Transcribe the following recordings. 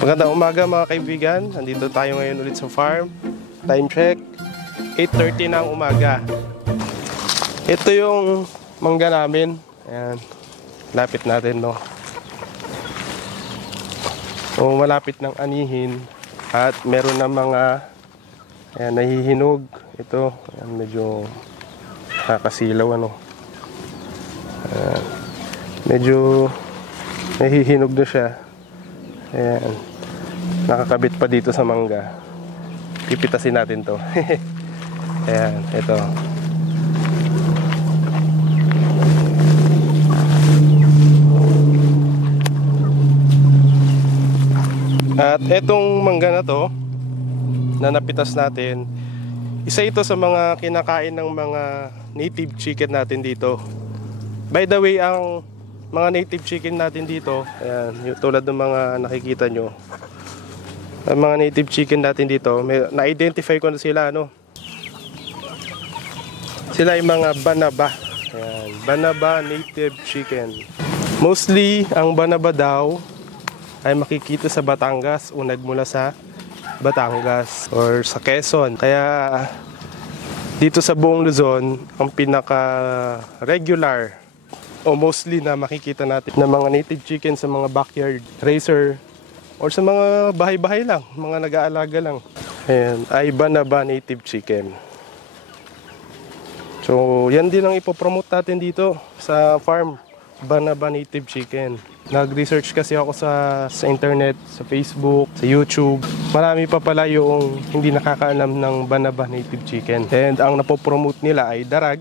Magandang umaga mga kaibigan. Nandito tayo ngayon ulit sa farm. Time check, 8:30 na ang umaga. Ito yung mangga namin. Ayan. Lapit natin, no. So, malapit ng anihin. At meron na mga ayan, nahihinog. Ito, ayan, medyo nakakasilaw, ano. Ayan. Medyo nahihinog na siya. Ayan. Nakakabit pa dito sa mangga. Pipitasin natin to. Ayan, ito. At etong mangga na to na napitas natin, isa ito sa mga kinakain ng mga native chicken natin dito. By the way, ang mga native chicken natin dito, ayan, yung tulad ng mga nakikita nyo, ang mga native chicken natin dito, na-identify ko na sila, ano. Sila yung mga Banaba. Ayan, Banaba native chicken. Mostly, ang Banaba daw ay makikita sa Batangas o nagmula sa Batangas or sa Quezon. Kaya dito sa buong Luzon, ang pinaka-regular o mostly na makikita natin na mga native chicken sa mga backyard racer or sa mga bahay-bahay lang, mga nag-aalaga lang. Ayan, ay Banaba native chicken. So, yan din ang ipopromote natin dito sa farm, Banaba native chicken. Nag-research kasi ako sa internet, sa Facebook, sa YouTube. Marami pa pala yung hindi nakakaalam ng Banaba native chicken. And ang napopromote nila ay Darag,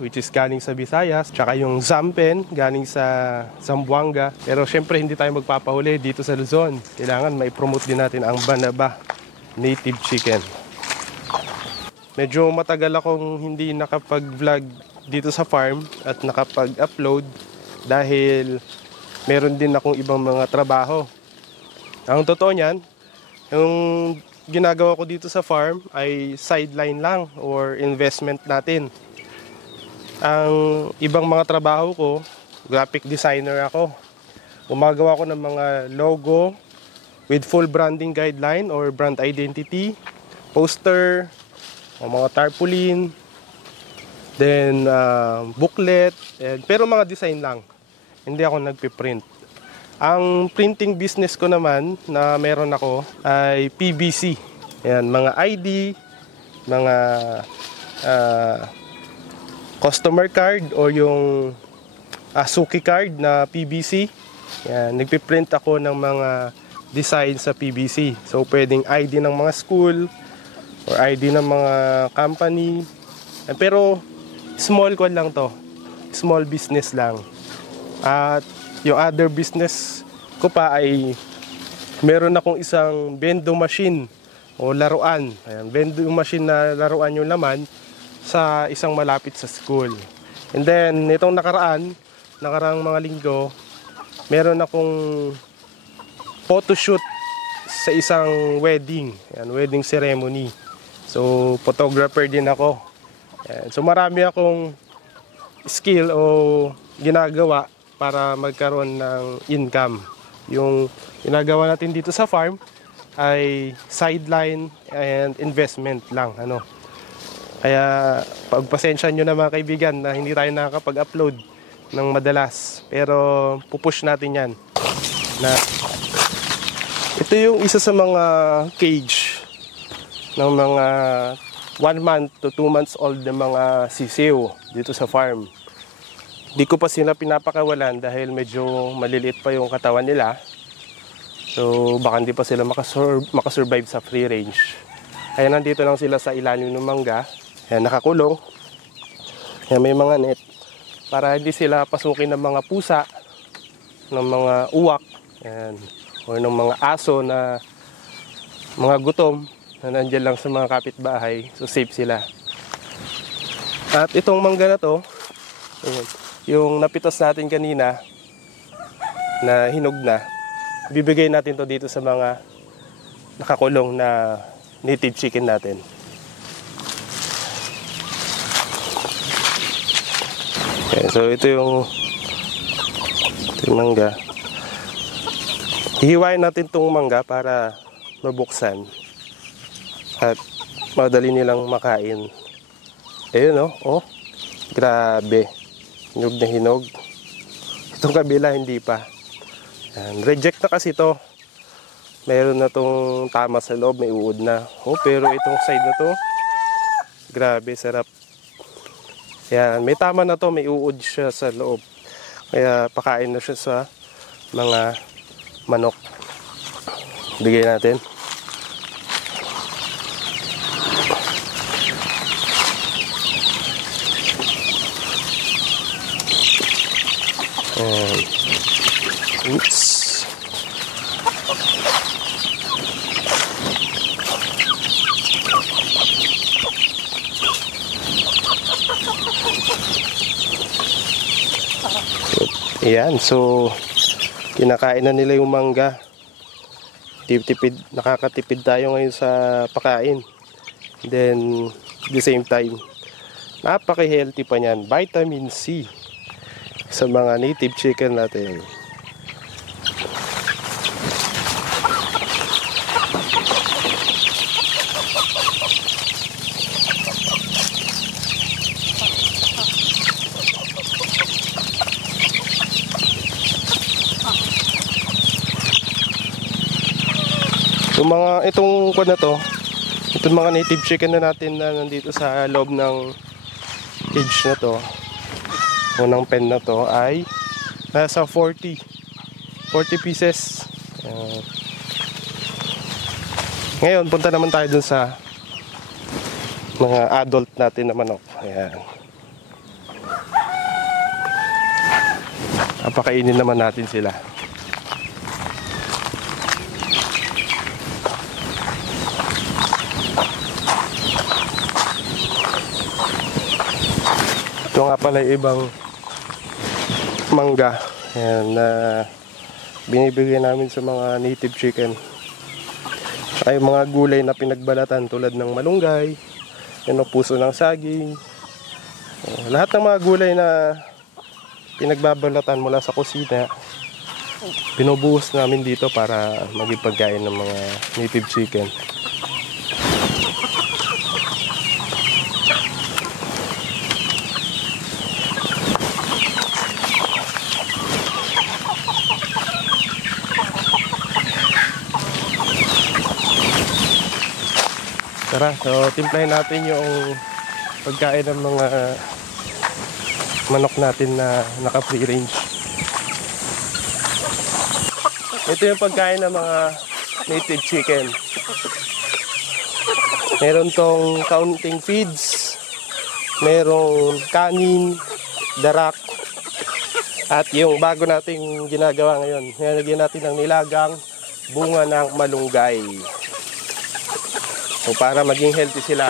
which is galing sa Visayas, tsaka yung Zampen, galing sa Zamboanga. Pero syempre hindi tayo magpapahuli dito sa Luzon. Kailangan mai-promote din natin ang Banaba native chicken. Medyo matagal akong hindi nakapag-vlog dito sa farm at nakapag-upload dahil meron din akong ibang mga trabaho. Ang totoo niyan, yung ginagawa ko dito sa farm ay sideline lang or investment natin. Ang ibang mga trabaho ko, graphic designer ako. Gumagawa ko ng mga logo with full branding guideline or brand identity, poster, mga tarpaulin, then booklet, pero mga design lang. Hindi ako nagpiprint. Ang printing business ko naman na meron ako ay PVC. Ayan, mga ID, mga customer card o yung Suki card na PVC. Yan, nagpiprint ako ng mga design sa PVC. So, pwedeng ID ng mga school or ID ng mga company. Pero, small ko lang to. Small business lang. At yung other business ko pa ay meron akong isang vending machine o laruan. Ayan, vending machine na laruan yung laman sa isang malapit sa school. And then, nitong nakaraang mga linggo, meron akong photoshoot sa isang wedding. Ayan, wedding ceremony. So, photographer din ako. Ayan, so, marami akong skill o ginagawa para magkaroon ng income. Yung ginagawa natin dito sa farm ay sideline and investment lang, ano. Kaya pagpasensya nyo na mga kaibigan na hindi tayo nakakapag-upload ng madalas. Pero pupush natin yan. Na ito yung isa sa mga cage ng mga 1 month to 2 months old na mga sisiw dito sa farm. Di ko pa sila pinapakawalan dahil medyo maliliit pa yung katawan nila. So baka hindi pa sila makasurvive sa free range. Kaya nandito lang sila sa ilalim ng mangga. Ayan, nakakulong. Ayan, may mga net para hindi sila pasukin ng mga pusa, ng mga uwak, ayan, o ng mga aso na mga gutom na nandiyan lang sa mga kapitbahay. So safe sila. At itong mangga na to, ayan, yung napitas natin kanina na hinog na, bibigay natin to dito sa mga nakakulong na native chicken natin. Okay, so ito yung mangga. Hihiwain natin tong mangga para mabuksan at madali nilang makain. Ayun oh, grabe. Hinog na hinog. Itong kabila hindi pa. Yan. Reject na kasi to. Meron na tong tama sa loob, may uod na. Oh, pero itong side na to, grabe, sarap. Yan, may tama na to, may uod siya sa loob. Kaya pakain na siya sa mga manok. Bigay natin. Oops. Ayan, so kinakain na nila yung mangga. Tipid, nakakatipid tayo ngayon sa pakain. Then, at the same time, napaka-healthy pa niyan. Vitamin C sa mga native chicken natin. So itong kwan na to, itong mga native chicken na natin na nandito sa loob ng cage na to, unang pen na to, ay nasa 40 pieces. Ngayon punta naman tayo dun sa mga adult natin na manok. Ayan. Papakainin naman natin sila. Ito nga pala yung ibang mangga. Ayan, na binibigay namin sa mga native chicken. Ay mga gulay na pinagbalatan tulad ng malunggay, puso ng saging. Lahat ng mga gulay na pinagbabalatan mula sa kusina, binubuhos namin dito para maging pagkain ng mga native chicken. Tara, so timplahin natin yung pagkain ng mga manok natin na naka-free range. Ito yung pagkain ng mga native chicken. Meron tong counting feeds, merong kanin, darak, at yung bago nating ginagawa ngayon, nilagyan natin ng nilagang bunga ng malunggay. So para maging healthy sila.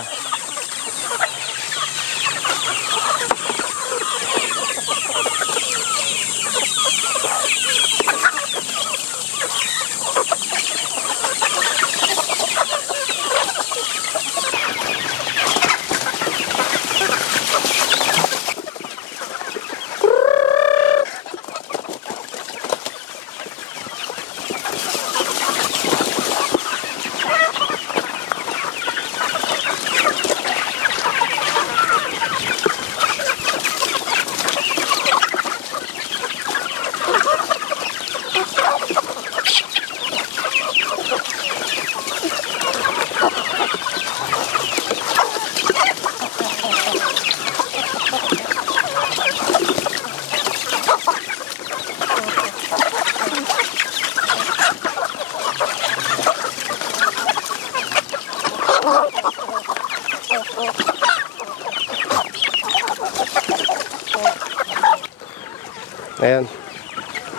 Ayan,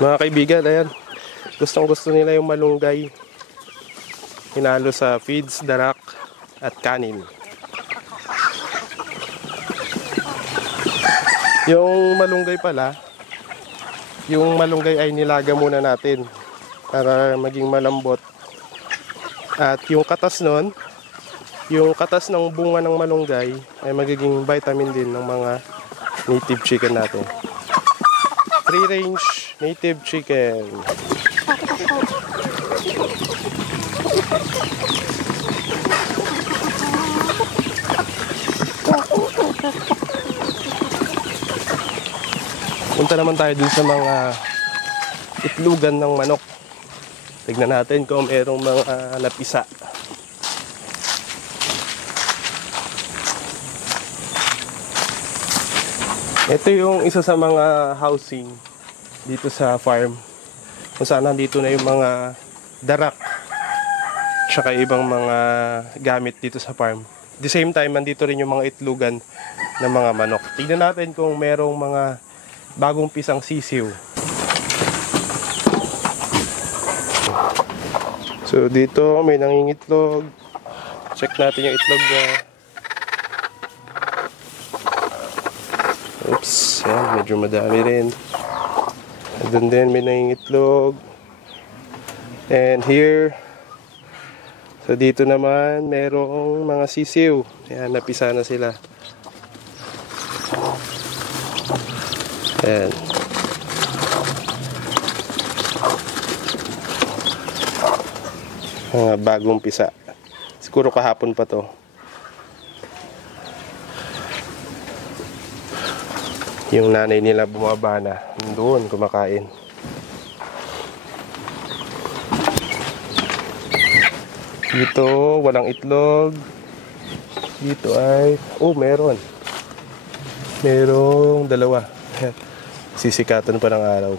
mga kaibigan, ayan, gustong gusto nila yung malunggay, hinalo sa feeds, darak at kanin. Yung malunggay pala, yung malunggay ay nilaga muna natin para maging malambot. At yung katas nun, yung katas ng bunga ng malunggay ay magiging vitamin din ng mga native chicken natin. Free range native chicken. punta naman tayo dun sa mga itlugan ng manok. Tignan natin kung merong mga napisa. Ito yung isa sa mga housing dito sa farm, kung saan nandito na yung mga darak tsaka ibang mga gamit dito sa farm. At the same time, nandito rin yung mga itlugan ng mga manok. Tignan natin kung merong mga bagong pisang sisiw. So dito may nangingitlog. Check natin yung itlog niya. Oops, yan, medyo madami rin. And then may nangingitlog. And here, so dito naman merong mga sisiw. Yan, napisa na sila. Yan. Mga bagong pisa. Siguro kahapon pa to. Yung nanay nila bumaba na. Doon kumakain. Dito walang itlog. Dito ay meron. Merong dalawa. Sisikatan pa ng araw.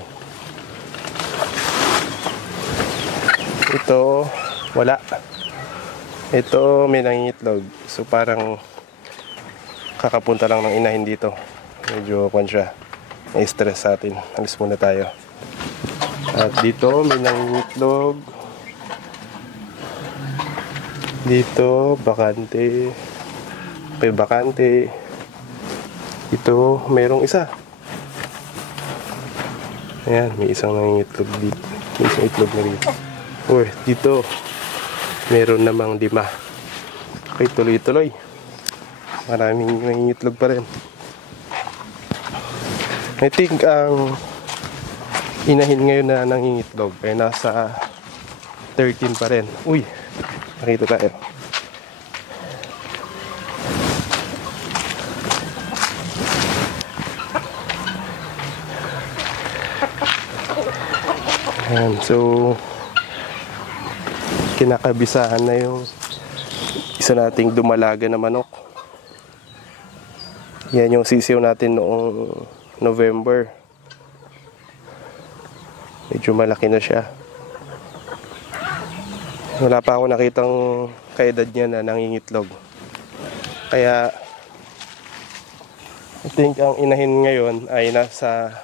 Ito wala. Ito may nangingitlog. So parang kakapunta lang ng inahin dito. Medyo kwan siya. May stress sa atin. Alis muna tayo. At dito may nangingitlog. Dito bakante. May bakante. Ito merong isa. Ayan, may isang nangingitlog dito. May isang itlog na dito. Dito meron namang 5. Okay, tuloy-tuloy. Maraming nangingitlog pa rin. I think ang inahin ngayon na nangingitlog ay nasa 13 pa rin. Nakita tayo. Ayan, so kinakabisahan na yung isa nating dumalaga na manok. Yan yung sisiw natin noong November. Medyo malaki na siya. Wala pa ako nakitang kaedad niya na nangingitlog. Kaya I think ang inahin ngayon ay nasa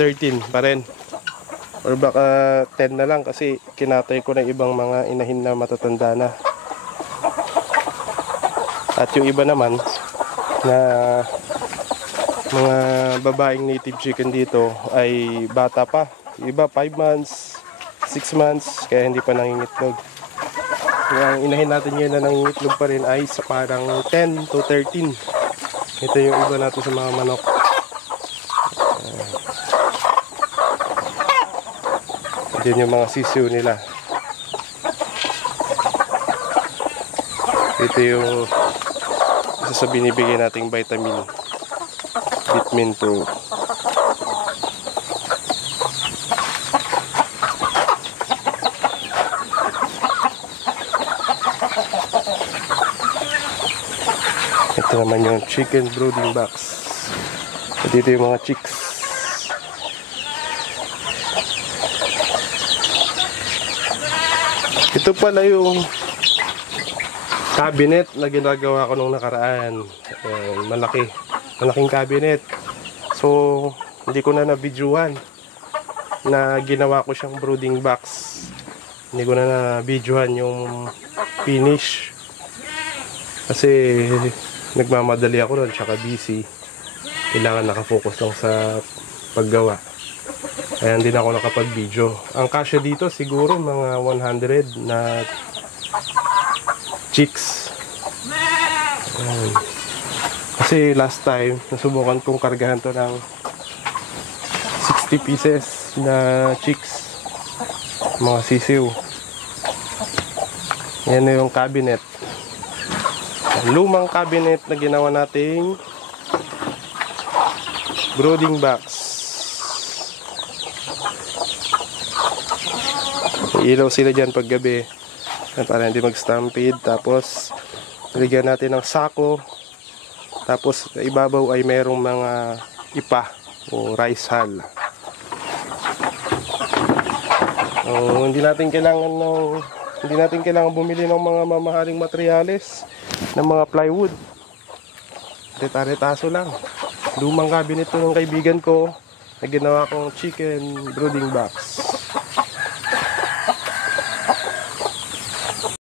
13 pa rin. Or baka 10 na lang kasi kinatay ko na ibang mga inahin na matatanda na. At yung iba naman na mga babaeng native chicken dito ay bata pa. Iba 5 months, 6 months, kaya hindi pa nangingitlog. Yung inahin natin ngayon na nangingitlog pa rin ay sa parang 10 to 13. Ito yung iba natin sa mga manok. Yan yung mga sisiw nila. Ito yung isa sa binibigay nating vitamin. Vitamin 2. Ito naman yung chicken brooding box. Dito yung mga chicks. Ito pala yung cabinet na ginagawa ko nung nakaraan. Malaking cabinet. So, hindi ko na na-videohan na ginawa ko siyang brooding box. Hindi ko na na-videohan yung finish. Kasi nagmamadali ako nun, tsaka busy. Kailangan nakafocus lang sa paggawa. Kaya hindi na ako nakapag-video. Ang kasya dito siguro mga 100 na chicks. Kasi last time, nasubukan kong kargahan to ng 60 pieces na chicks. Mga sisiw. Yan na yung cabinet. Lumang cabinet na ginawa nating brooding box. Ilaw sila dyan pag gabi para hindi mag-stampede. Tapos lagyan natin ng sako. Tapos sa ibabaw ay mayroong mga ipa o rice hull. Hindi natin kailangan bumili ng mga mamahaling materyales ng mga plywood. Reta-retaso lang. Lumang cabinet to ng kaibigan ko na ginawa kong chicken brooding box.